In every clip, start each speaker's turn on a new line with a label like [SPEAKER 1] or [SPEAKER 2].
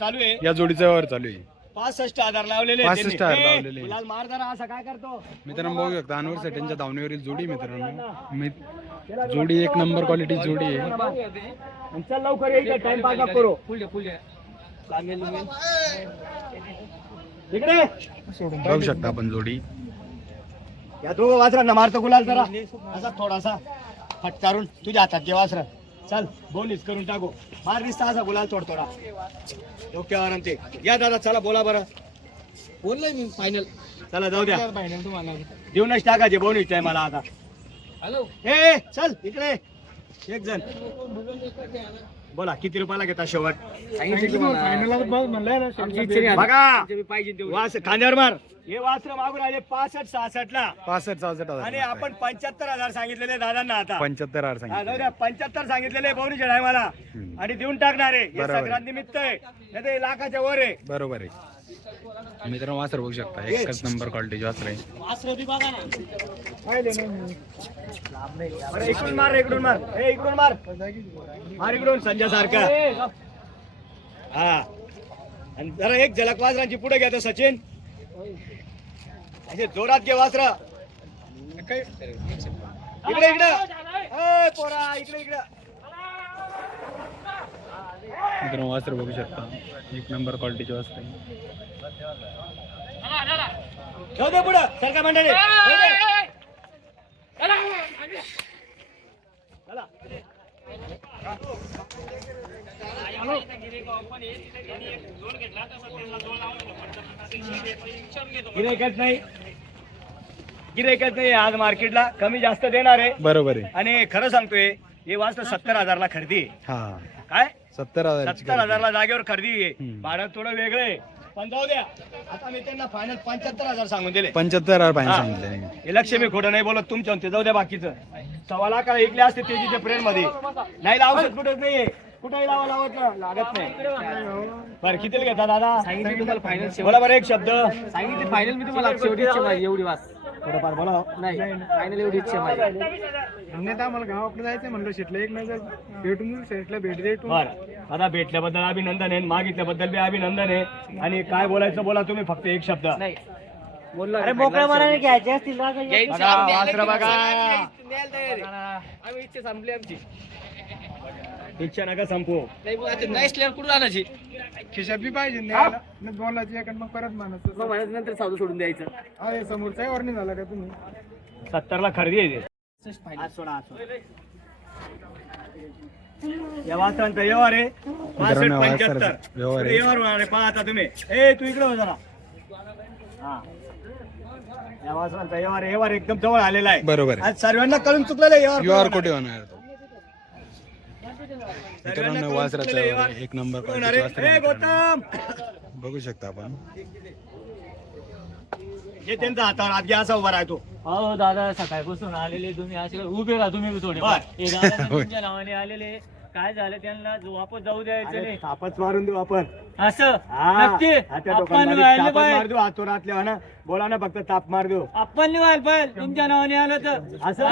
[SPEAKER 1] चालू आहे.
[SPEAKER 2] या जोडीचा व्यवहार चालू आहे.
[SPEAKER 1] पासष्ट हजार लावलेले
[SPEAKER 2] 65
[SPEAKER 1] त्यांनी.
[SPEAKER 2] हजार
[SPEAKER 1] ए,
[SPEAKER 2] लावलेले.
[SPEAKER 1] गुलाल मार जरा असा काय करतो?
[SPEAKER 2] मित्रांनो बघू शकता अनवर सेटांच्या धावणीवरील जोडी मित्रांनो. मी जोडी एक नंबर क्वालिटी जोडी आहे.
[SPEAKER 1] आणि चल लवकर येईल टाइम पास करू. इकडे.
[SPEAKER 2] बघू शकता आपण जोडी.
[SPEAKER 1] या दोघं वासरांना मारतो गुलाल जरा. असा थोडासा फटकारून तुझ्या हातात घे वासर. चल बोलीच करून टाकू. मार दिसता असा गुलाल थोड थोडा डोक्यावर आणि ते. या दादा चला बोला बरं.
[SPEAKER 3] बोललोय मी फायनल
[SPEAKER 1] चला जाऊ द्या.
[SPEAKER 3] फायनल तुम्हाला.
[SPEAKER 1] देऊनच टाकायचे बोनीच टाइम मला आता.
[SPEAKER 3] हॅलो
[SPEAKER 1] ए चल इकडे. एक जण. बोला किती रुपयाला घेता शेवट? बघा वास खांद्यावर मार. हे वासर मागून आले पासष्ट सहासष्ट ला
[SPEAKER 2] पासष्ट सहासष्ट
[SPEAKER 1] आणि आपण पंच्याहत्तर हजार सांगितलेले दादांना आता.
[SPEAKER 2] पंच्याहत्तर हजार सांगितलं.
[SPEAKER 1] पंच्याहत्तर सांगितलेले बहुनीच्या टायमाला.
[SPEAKER 2] हम्म.
[SPEAKER 1] आणि देऊन टाकणार आहे. हे. संक्रांत निमित्त आहे. हे लाखाच्या वर आहे.
[SPEAKER 2] बरोबर आहे. मित्रांनो वासर बघू शकता. एकच नंबर क्वालिटीचे वासर आहे.
[SPEAKER 1] इकडून मार इकडून मार. हे इकडून मार. मार इकडून संजय सारखा. हा. आणि जरा एक झलक वासरांची पुढे घ्या तो सचिन. असे जोरात घे वासरा. इकडे इकडे. ए, पोरा इकडे इकडे.
[SPEAKER 2] मित्रांनो वासर बघू शकता. एक नंबर क्वालिटीचे वासर आहे.
[SPEAKER 1] दे पुढं सरका मंडळी गिरायकच नाही. गिरायकच नाही आज मार्केटला कमी जास्त देणार आहे.
[SPEAKER 2] बरोबर आहे.
[SPEAKER 1] आणि खरं सांगतोय हे वाजता सत्तर हजारला खरेदी आहे.
[SPEAKER 2] हा.
[SPEAKER 1] काय?
[SPEAKER 2] सत्तर हजार
[SPEAKER 1] सत्तर हजारला जागेवर खरेदी आहे.
[SPEAKER 2] हम्म.
[SPEAKER 1] भाडं थोडं वेगळं आहे. पण जाऊ द्या. आता मी त्यांना फायनल पंच्याहत्तर हजार सांगून दिले.
[SPEAKER 2] पंच्याहत्तर हजार पाहिजे
[SPEAKER 1] हा.
[SPEAKER 2] सांगितले
[SPEAKER 1] हे लक्ष मी खोटं नाही बोलत तुमच्या ते जाऊ द्या बाकीचं. सव्वा लाखाला ऐकले असते तेजीच्या फ्रेंडमध्ये. नाही औषध कुठंच नाहीये. कुठेही लावा लावत ना- लागत नाही. बरं कितीला घेता दादा?
[SPEAKER 3] सांगितलं तुम्हाला फायनल
[SPEAKER 1] बोला बरं एक शब्द.
[SPEAKER 3] सांगितलं फायनल मी तुम्हाला शेवटी एवढी वास.
[SPEAKER 1] थोडंफार बोला
[SPEAKER 3] नाही फायनल एवढी इच्छा माझी
[SPEAKER 4] अन्यथा आम्हाला गावाकडे जायचं म्हणलं शेटला एक नजर भेटून शेटला भेट देतो
[SPEAKER 1] बरं. आता भेटल्याबद्दल अभिनंदन आहे मागितल्याबद्दल बी अभिनंदन आहे. आणि काय बोलायचं बोला तुम्ही फक्त एक शब्द.
[SPEAKER 3] नाही. बोललो
[SPEAKER 5] अरे मोकळ्या मनाने घ्यायचे असतील ना काही.
[SPEAKER 1] बघा, वासरं बघा.
[SPEAKER 3] आम्ही इच्छा संपली आमची.
[SPEAKER 1] इच्छा नका संपू
[SPEAKER 3] नाही नाही आणायची?
[SPEAKER 4] बी पाहिजे. मग बोलायची एखाद मग परत मानायचं.
[SPEAKER 3] मग नंतर सावध सोडून द्यायचं.
[SPEAKER 4] अरे समोरचा वर्णी झाला का तुम्ही?
[SPEAKER 1] सत्तरला खरेदी आहे पासष्ट पंच्याहत्तर.
[SPEAKER 2] व्यवहार आहे.
[SPEAKER 1] व्यवहार होणार आहे पहा आता तुम्ही. ए तू इकडे हो जरा. हा. या एकदम जवळ आलेला आहे.
[SPEAKER 2] बरोबर
[SPEAKER 1] आज सर्वांना कळून चुकलेलं
[SPEAKER 2] कोड होणार? मित्रांनो वासराचा. एक नंबर बघू शकता आपण.
[SPEAKER 1] हे त्यांचा हातावर असा उभा राहतो
[SPEAKER 5] हो दादा सकाळपासून आलेले तुम्ही असे उभे राहा तुम्ही थोडे. हे दादा तुमच्या नावाने आलेले. काय झालं त्यांना? जो वापस जाऊ द्यायचं नाही.
[SPEAKER 1] थापच मारून देऊ आपण.
[SPEAKER 5] असं?
[SPEAKER 1] हा.
[SPEAKER 5] नक्की? आपण
[SPEAKER 1] मार देऊ हातोरातल्या ना? बोला ना फक्त ताप मार देऊ.
[SPEAKER 5] आपण नाही व्हायला पाहिजे तुमच्या नावाने आलं तर.
[SPEAKER 1] असं?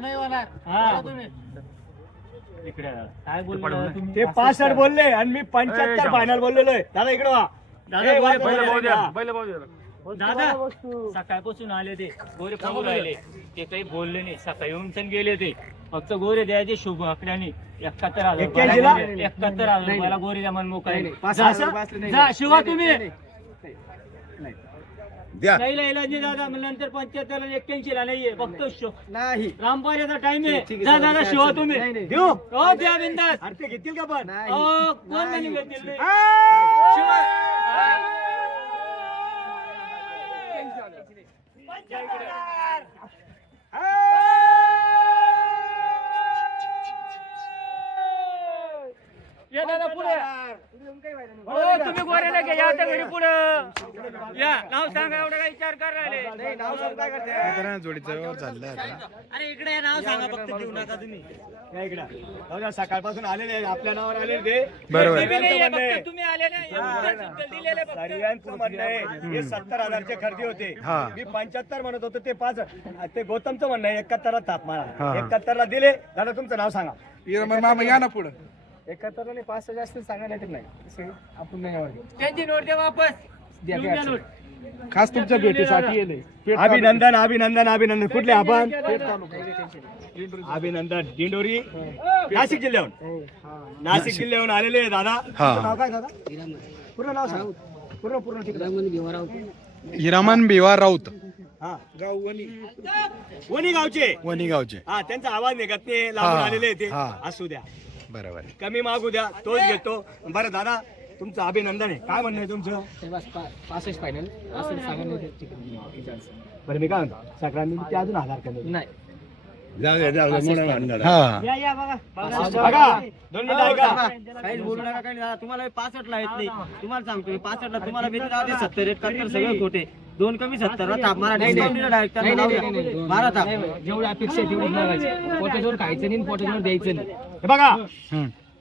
[SPEAKER 3] नाही होणार
[SPEAKER 5] हा. इकडे या. काय बोलला तुम्ही?
[SPEAKER 1] ते पासष्ट बोलले आणि मी पंच्याहत्तर फायनल बोललेलो आहे. दादा इकडे वा.
[SPEAKER 5] दादा,
[SPEAKER 1] ए, वा,
[SPEAKER 5] बैल. हो, दादा सकाळपासून आले ते गोरे पाहू राहिले. ते काही बोलले नाही. सकाळी येऊन पण गेले ते. फक्त गोरे द्यायचे शुभ आकड्याने. एकाहत्तर
[SPEAKER 1] एक्क्याऐंशीला?
[SPEAKER 5] रुपयाला एकाहत्तर हजार रुपयाला गोरे द्या मन मोकळे. जा,
[SPEAKER 3] बसले नाही.
[SPEAKER 2] द्या
[SPEAKER 5] नाही दादा मग नंतर पंच्याहत्तर एक्क्याऐंशी ला नाहीये फक्त शो-
[SPEAKER 3] नाही
[SPEAKER 5] रामपाऱ्याचा टाइम आहे जा दादा शिवा. तुम्ही.
[SPEAKER 1] देऊ
[SPEAKER 5] हो द्या बिंदास
[SPEAKER 1] अरे ते घेतील का पण.
[SPEAKER 5] अहो, कोण नाही घेतील रे?
[SPEAKER 1] आ!
[SPEAKER 5] शिवा. या दादा पुढे. हो तुम्ही गोऱ्याला घ्या या आता घरी पुढं. या नाव सांगा एवढं काही विचार कर राहिले.
[SPEAKER 2] मित्रांनो जोडीचा व्यवहार चाललाय आता.
[SPEAKER 5] अरे इकडे नाव सांगा फक्त देऊ नका तुम्ही.
[SPEAKER 1] या इकडं. जाऊ द्या, सकाळपासून आलेले आहे, आपल्या नावावर आलेले ते.
[SPEAKER 2] बरोबर.
[SPEAKER 5] तुम्ही नाही,
[SPEAKER 1] सर्वांचं म्हणणं आहे.
[SPEAKER 5] फक्त तुम्ही आले नाही एवढं दिलेले फक्त.
[SPEAKER 1] सर्वांचं म्हणणं आहे. हे सत्तर हजारचे खरेदी होते.
[SPEAKER 2] हा.
[SPEAKER 1] मी पंच्याहत्तर म्हणत होतो ते पाच ते गौतमचं म्हणणं आहे एकाहत्तरला ताप
[SPEAKER 2] हा.
[SPEAKER 1] मारा एकाहत्तरला दिले. दादा तुमचं नाव सांगा.
[SPEAKER 4] मामा या ना पुढं. एकाहत्तर आणि पाच जास्त सांगा नाही तर नाही. आपण नाही.
[SPEAKER 5] त्यांची नोट द्या वापस.
[SPEAKER 4] खास तुमच्या भेटीसाठी येले
[SPEAKER 1] अभिनंदन अभिनंदन अभिनंदन. कुठले आपण? अभिनंदन. दिंडोरी नाशिक जिल्ह्याहून. नाशिक जिल्ह्याहून आलेले दादा.
[SPEAKER 2] हा.
[SPEAKER 1] तुमचं नाव काय दादा? पूर्ण नाव सांग. पूर्ण पूर्ण ठिकाण
[SPEAKER 2] हिरामन बिवा राऊत.
[SPEAKER 1] हा. वणी. गावचे.
[SPEAKER 2] वणी गावचे.
[SPEAKER 1] हा त्यांचा आवाज निघत नाही. लांबून
[SPEAKER 2] हा,
[SPEAKER 1] आलेले ते.
[SPEAKER 2] हा.
[SPEAKER 1] असू द्या.
[SPEAKER 2] बरोबर.
[SPEAKER 1] कमी मागू द्या तोच घेतो. बरं दादा तुमचं अभिनंदन आहे. काय म्हणणं आहे तुमचं?
[SPEAKER 4] पासष्ट फायनल असं सांगा.
[SPEAKER 1] बरं मी काय म्हणतो? सगळ्यांनी ते अजून आधार कमी
[SPEAKER 4] नाही.
[SPEAKER 2] हा.
[SPEAKER 5] या या बघा. बघा.
[SPEAKER 1] बघा दोन मिनिटं ऐका
[SPEAKER 3] काहीच बोलू नका काही नाही. तुम्हाला पासष्ट ला येत नाही. तुम्हाला सांगतो पासष्ट ला तुम्हाला दे सत्तर एकाहत्तर सगळे खोटे. दोन कमी सत्तर ताप मारा. मारा
[SPEAKER 4] जेवढी अपेक्षा आहे तेवढीच मागायची पोटाजवळ खायचं नाही द्यायचं नाही.
[SPEAKER 1] हे बघा.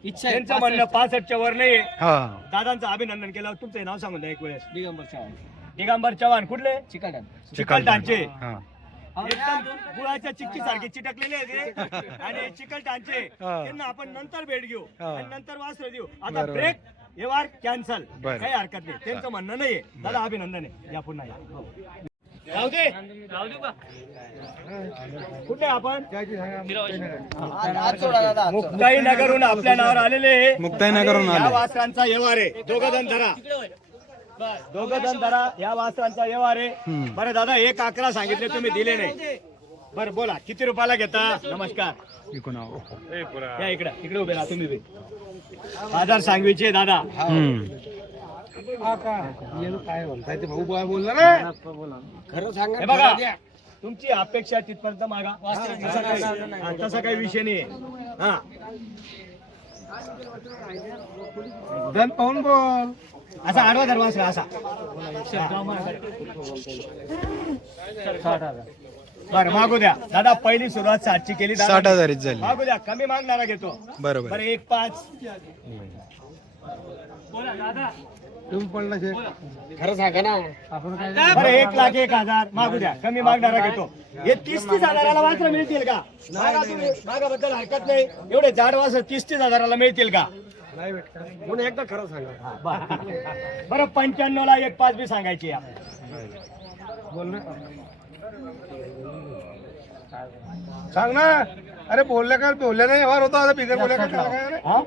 [SPEAKER 3] इच्छा
[SPEAKER 1] त्यांचं म्हणणं पासष्टच्या वर नाही
[SPEAKER 2] हा.
[SPEAKER 1] दादांचं अभिनंदन केलं. तुमचं नाव सांगून द्या एक वेळेस.
[SPEAKER 3] दिगंबर चव्हाण.
[SPEAKER 1] दिगंबर चव्हाण कुठले?
[SPEAKER 4] चिकाटन
[SPEAKER 1] चिकलठाणचे.
[SPEAKER 2] हा.
[SPEAKER 1] एकदम गुळाच्या चिक्की सारखे चिटकलेले आहेत. आणि चिकलठाणचे.
[SPEAKER 2] हा.
[SPEAKER 1] त्यांना आपण नंतर भेट घेऊ. आणि नंतर वासर देऊ. आता
[SPEAKER 2] बरोबर.
[SPEAKER 1] व्यवहार कॅन्सल
[SPEAKER 2] बरं.
[SPEAKER 1] काही हरकत नाही. त्यांचं म्हणणं नाहीये दादा अभिनंदन आहे. या पुन्हा या. राहू दे. कुठे आपण?
[SPEAKER 3] आज सोडा दादा
[SPEAKER 1] मुक्ताई नगरहून आपल्या नावावर आलेले या
[SPEAKER 2] आले.
[SPEAKER 1] वासरांचा व्यवहार आहे. दोघं जण धरा. दोघं जण धरा. या वासरांचा व्यवहार आहे. बरं दादा एक अकरा सांगितले तुम्ही दिले नाही. बरं बोला. किती रुपयाला घेता? नमस्कार. या इकडे. इकडे उभे राहा. तुम्ही बाजार सांगवीचे दादा.
[SPEAKER 2] हम्म.
[SPEAKER 4] काय म्हणताय ते भाऊ बाय बोलला ना खरं सांगा
[SPEAKER 1] बघा तुमची अपेक्षा तिथपर्यंत मागा. तसा काही- तसा काही विषय नाही हा.
[SPEAKER 4] धन पाहून बोल.
[SPEAKER 1] असा आडवा दरवाज असा. बरं मागू द्या. दादा पहिली सुरुवात साठची केली दादा.
[SPEAKER 2] साठ हजारीच झाली.
[SPEAKER 1] मागू द्या कमी मागणारा घेतो.
[SPEAKER 2] बरोबर.
[SPEAKER 1] बरं एक पाच.
[SPEAKER 4] खरं सांगा ना.
[SPEAKER 1] बरं एक लाख एक हजार. मागू द्या कमी मागणारा घेतो. हे तीस तीस हजाराला वासर मिळतील का? मागा तुम्ही मागाबद्दल हरकत नाही. एवढे जाड वासर तीस तीस हजाराला मिळतील का?
[SPEAKER 4] नाही म्हणून एकदा खरं सांगा.
[SPEAKER 1] बरं. बरं पंच्याण्णव ला एक पाच बी सांगायची आहे.
[SPEAKER 4] सांग ना. अरे बोलल्या का? बोलल्या नाही व्यवहार होता. आता बिगर बोलल्या का? त्याला काय रे?
[SPEAKER 1] हा?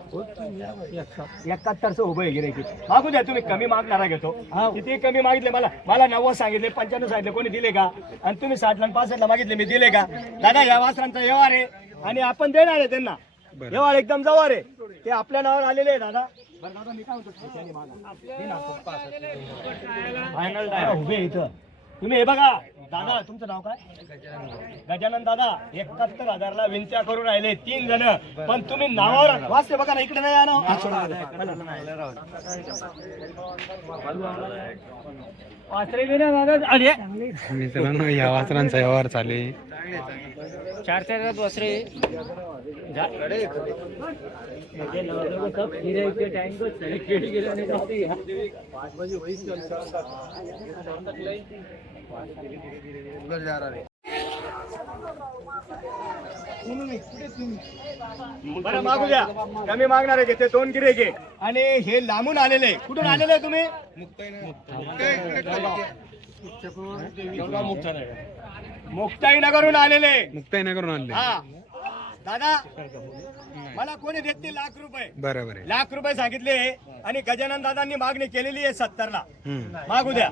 [SPEAKER 1] एकाहत्तरचं उभं आहे गिऱ्हाईक. मागू द्या तुम्ही कमी मागणारा घेतो. किती कमी मागितले मला मला नव्वद सांगितले पंच्याण्णव सांगितले कोणी दिले का? आणि तुम्ही साठ ला पासष्ट ला मागितले मी दिले का? दादा या वासरांचा व्यवहार आहे आणि आपण देणार आहे त्यांना. व्यवहार एकदम जवळ आहे. ते आपल्या नावावर आलेले आहे दादा. बरं दादा मी काय म्हणतो? फायनल उभे आहे इथं. तुम्ही हे बघा. दादा तुमचं नाव काय? गजानन दादा एकाहत्तर हजारला विनंत्या करून राहिले तीन जण. पण तुम्ही नावावर वाचते बघा ना इकडे नाही या ना हा, सोडा.
[SPEAKER 5] वासरे ना दादा. अरे.
[SPEAKER 2] मित्रांनो या वासरांचा व्यवहार चालू आहे.
[SPEAKER 5] चार चार वासरे जा. सब फिरायचे टाइम को सही खेळ गेला नाही तर ते.
[SPEAKER 1] बरं मागू द्या. कमी मागणारे घेते दोन गिरे घे. आणि हे लांबून आलेले. कुठून आलेले तुम्ही? मुक्ताई नगरून आलेले.
[SPEAKER 2] मुक्ताईनगरहून आणले
[SPEAKER 1] हा. दादा मला कोणी देते लाख रुपये?
[SPEAKER 2] बरोबर आहे.
[SPEAKER 1] लाख रुपये सांगितले आणि गजानन दादांनी मागणी केलेली आहे सत्तर ला
[SPEAKER 2] हम्म.
[SPEAKER 1] मागू द्या.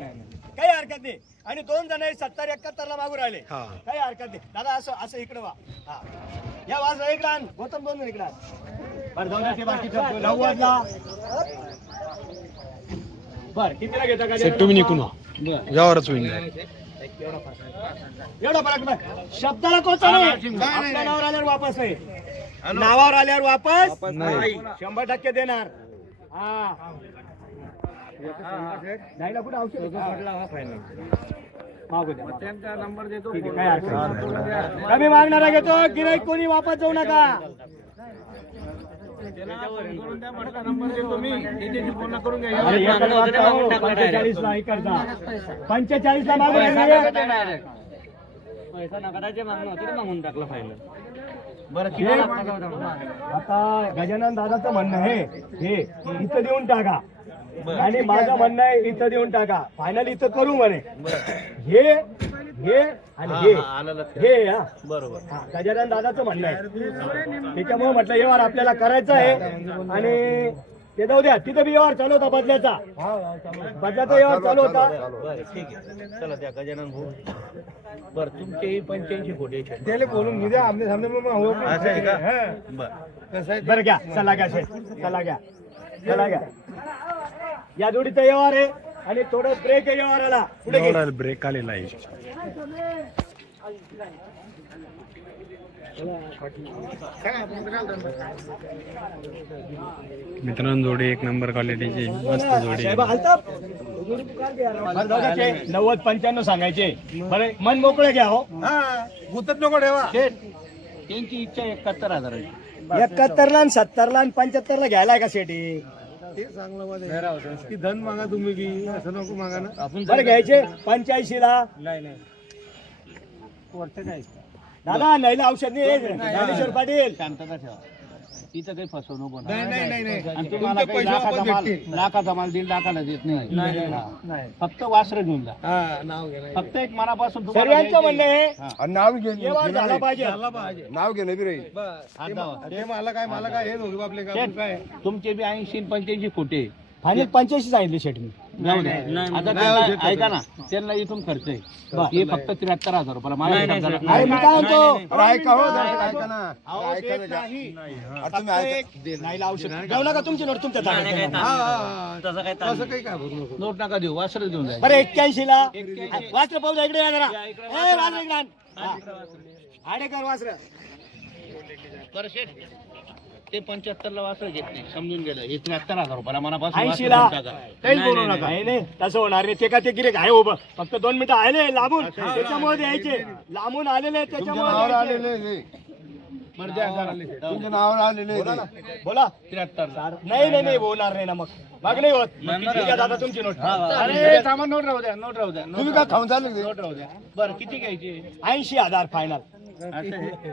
[SPEAKER 1] काही हरकत नाही. आणि दोन जण सत्तर एकाहत्तर ला मागू राहिले.
[SPEAKER 2] हा.
[SPEAKER 1] काही हरकत नाही. दादा असं असं इकडे वा. हा. या वाजला इकडे आण. गौतम दोन इकडे आण. बरं जाऊ द्या ते बाकीचं नव्वद ला बर कितीला घेता का
[SPEAKER 2] सेट तुम्ही निघून यावरच होईल.
[SPEAKER 1] एवढा फरक नाही. शब्दाला कोचा नाही आपल्या नावावर आल्यावर वापस आहे. नावावर आल्यावर वापस?
[SPEAKER 2] नाही.
[SPEAKER 1] शंभर टक्के देणार. हा. नाही ना कुठं औषध? मागू द्या
[SPEAKER 4] त्यांचा नंबर देतो.
[SPEAKER 1] काय हरकत नाही. कमी मागणारा घेतो. गिराईक कोणी वापस जाऊ नका. हो, रे.
[SPEAKER 3] पैसा नकाराचे मागणं होते ते मागून टाकलं फायनल
[SPEAKER 1] हे? आता गजानन दादाचं म्हणणं आहे हे इथं देऊन टाका. आणि माझं म्हणणं आहे इथं देऊन टाका. फायनल इथं करू म्हणे. हे हे आणि हे
[SPEAKER 3] हा.
[SPEAKER 1] हे हा
[SPEAKER 3] बरोबर.
[SPEAKER 1] हा, गजानन दादाचं म्हणणं आहे. त्याच्यामुळे म्हटलं व्यवहार आपल्याला करायचा आहे. आणि ते जाऊ द्या तिथं बी व्यवहार चालू होता बदल्याचा. बदल्याचा व्यवहार चालू होता
[SPEAKER 3] बरं ठीक आहे. चला त्या गजानन भाऊ. बरं तुमचे पंच्याऐंशी कोटी.
[SPEAKER 4] त्याला बोलून घेऊ द्या आमच्या सामने मग हो
[SPEAKER 3] असं आहे का? बरं.
[SPEAKER 4] कसं आहे?
[SPEAKER 1] बरं घ्या. चला घ्या शेठ. चला घ्या. चला घ्या. या जोडीचा व्यवहार आहे. आणि थोडं ब्रेक आहे पुढे
[SPEAKER 2] ब्रेक आलेला आहे. मित्रांनो जोडी एक नंबर क्वालिटीची मस्त जोडी
[SPEAKER 1] नव्वद पंच्याण्णव सांगायचे. बरं मन मोकळं घ्या हो.
[SPEAKER 4] हा गुतत नको ठेवा.
[SPEAKER 3] त्यांची इच्छा एकाहत्तर हजाराची.
[SPEAKER 1] एकाहत्तरला आणि सत्तरला आणि पंच्याहत्तरला घ्यायला का शेटी?
[SPEAKER 4] ते चांगलं मध्ये की धन मागा तुम्ही की असं नको मागा ना.
[SPEAKER 1] बरं घ्यायचे पंच्याऐंशी ला
[SPEAKER 3] नाही नाही. वरचं काय?
[SPEAKER 1] दादा नाहीला औषध नाही. ज्ञानेश्वर पाटील.
[SPEAKER 3] शांतता ठेवा. तिथं काही फसवणूक होणार
[SPEAKER 4] नाही नाही नाही. नाही
[SPEAKER 3] आणि तुम्हाला काही
[SPEAKER 4] तुमचे पैसे
[SPEAKER 3] लाखाचा
[SPEAKER 4] वापस
[SPEAKER 3] माल
[SPEAKER 4] भेटतील.
[SPEAKER 3] लाखाचा माल दीड लाखाला देत नाही.
[SPEAKER 4] नाही
[SPEAKER 3] फक्त वासर घेऊन जा.
[SPEAKER 4] हा नाव.
[SPEAKER 3] फक्त एक मनापासून तुम्हाला
[SPEAKER 1] सर्वांचं
[SPEAKER 3] द्यायचे.
[SPEAKER 1] म्हणणं आहे
[SPEAKER 4] नाव घे
[SPEAKER 1] व्यवहार झाला पाहिजे.
[SPEAKER 4] झाला पाहिजे. नाव घे नवी
[SPEAKER 3] हात दावा.
[SPEAKER 4] ते मला काय मला काय हे दोघे आपले काय काय?
[SPEAKER 3] तुमचे बी ऐंशी पंच्याऐंशी खोटे
[SPEAKER 1] फायनल पंच्याऐंशी सांगितले शेट मी.
[SPEAKER 3] जाऊ द्या. आता त्यांना- ऐका ना त्यांना इथून खर्च आहे. हे फक्त त्र्याहत्तर हजार रुपयाला माझ्या शब्दाला-
[SPEAKER 1] अरे मी काय म्हणतो?
[SPEAKER 4] ऐका हो जरा ऐका ना.
[SPEAKER 1] अहो, देत नाही. नाहीला औषध घेऊ नका तुमची नोट तुमच्या ताब्यात.
[SPEAKER 4] हा, हा, हा. तसं काही काय भरू नको.
[SPEAKER 3] नोट नका देऊ वासर घेऊन जायचं.
[SPEAKER 1] बरं एक्क्याऐंशी. ला वास्त्र पाहू द्या, इकडे या जरा. ए, वासरं. इकडे आण. हा. आडेकर वासर.
[SPEAKER 3] ते पंच्याहत्तर ला वासर घेत नाही समजून गेलं. हे त्र्याहत्तर हजार रुपयाला मनापासून वासरं
[SPEAKER 1] 80 ला.
[SPEAKER 3] घेऊन टाका. काहीच बोलू नका.
[SPEAKER 1] नाही नाही. तसं होणार नाही. ते का ते गिरेक आहे उभं. फक्त दोन मिनिटं आले लांबून. त्याच्यामुळे द्यायचे. लांबून आलेले त्याच्यामुळे द्यायचे.
[SPEAKER 3] बरं द्या करायला.
[SPEAKER 4] तुमच्या नावावर आलेले
[SPEAKER 1] बोला ना. बोला.
[SPEAKER 3] त्र्याहत्तर
[SPEAKER 1] नाही नाही नाही होणार नाही ना मग. मग नाही होत ठीक आहे दादा तुमची नोट?
[SPEAKER 3] अरे सामान नोट राहू द्या नोट राहू द्या नोट
[SPEAKER 4] तुम्ही काय खाऊन चालले? ते?
[SPEAKER 3] नोट राहू द्या. बरं किती घ्यायचे?
[SPEAKER 1] ऐंशी हजार फायनल
[SPEAKER 3] असं आहे.